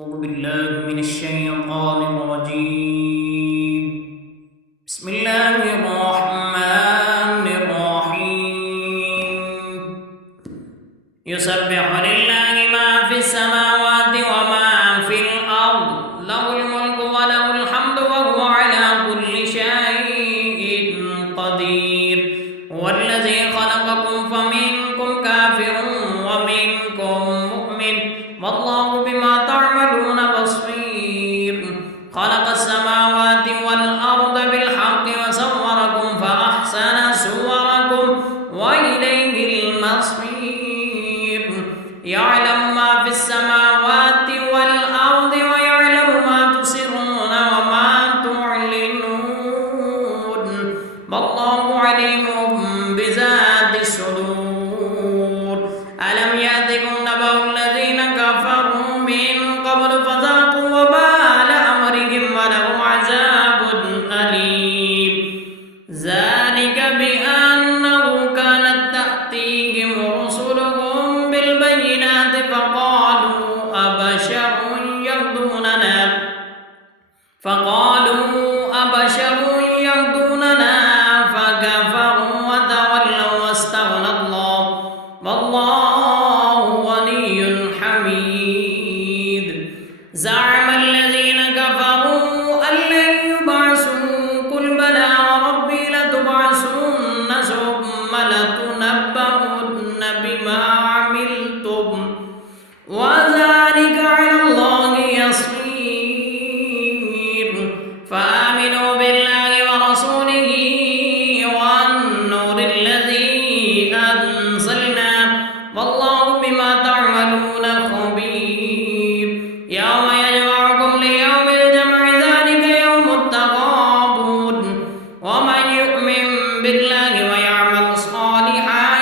أعوذ بالله من الشيطان الرجيم. بسم الله الرحمن الرحيم. يسبح لله ما في السماوات وما في الأرض، له الملك وله الحمد وهو على كل شيء قدير. هو الذي خلقكم فمنكم كافر ومنكم مؤمن، والله بما تعملون بصير. خلق السماوات والأرض بالحق وصوركم فأحسن صوركم وإليه المصير. يعلم ما في السماوات والأرض ويعلم ما تسرون وما تعلنون، والله عليم بذات الصدور. ألم يأتكم نبأ الذين كفروا من قبل فذاقوا وبال أمرهم ولهم عذاب أليم. ذلك بأنه كانت تأتيهم رسلهم بالبينات فقالوا أبشر يهدوننا فكفروا وتولوا واستغنى الله، والله غني حميد. زعم الذين كفروا أن لن يبعثوا، قل بلى وربي لتبعثن ثم لتنبؤن بما عملتم وذلك على الله يسير. فآمنوا بالله ورسوله والنور الذي أنزلنا، والله بما تعملون خبير. يوم يجمعكم ليوم الجمع، ذلك يوم التغابن. ومن يؤمن بالله ويعمل صالحا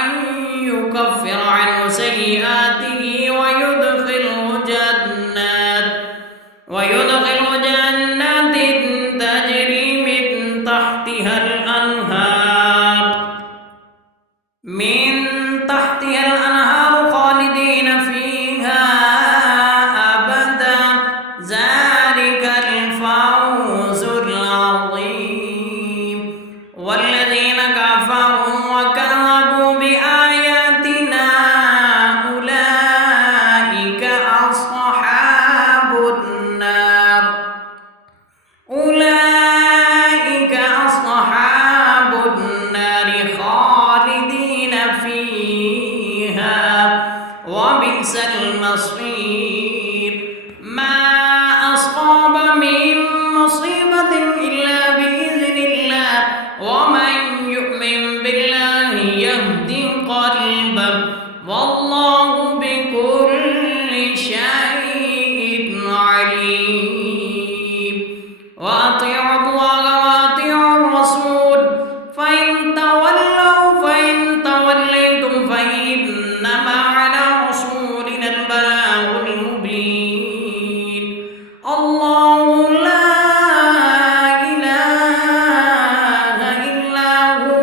يكفر عنه سيئاته ويدخله جنات تجري من تحتها الأنهار خالدين فيها أبدا، ذلك الفوز العظيم. والذين كفروا وكذبوا بآياتنا أولئك أصحاب النار خالدين فيها وبئس المصير. ما أصاب من مصيبة إلا بإذن الله، ومن يؤمن بالله يهد قلبه، والله بكل شيء عليم. وأطيعوا الله وأطيعوا الرسول، فإن توليتم فإنما على رسولنا البلاغ المبين. الله لا إله إلا هو،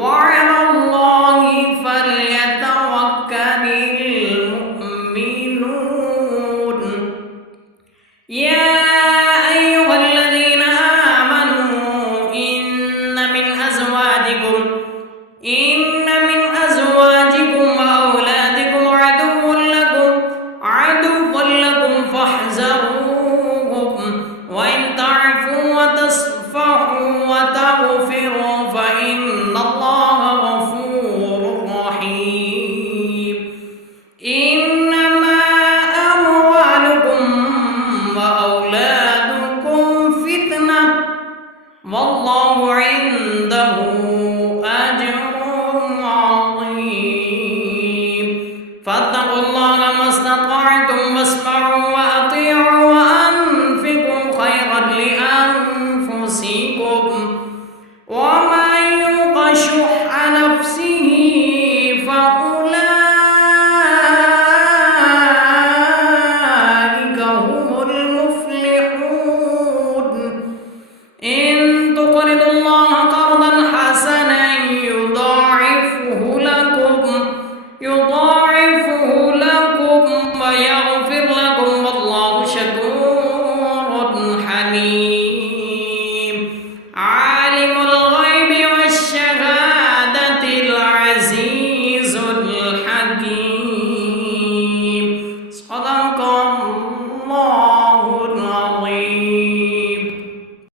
وعلى الله فليتوكل المؤمنون.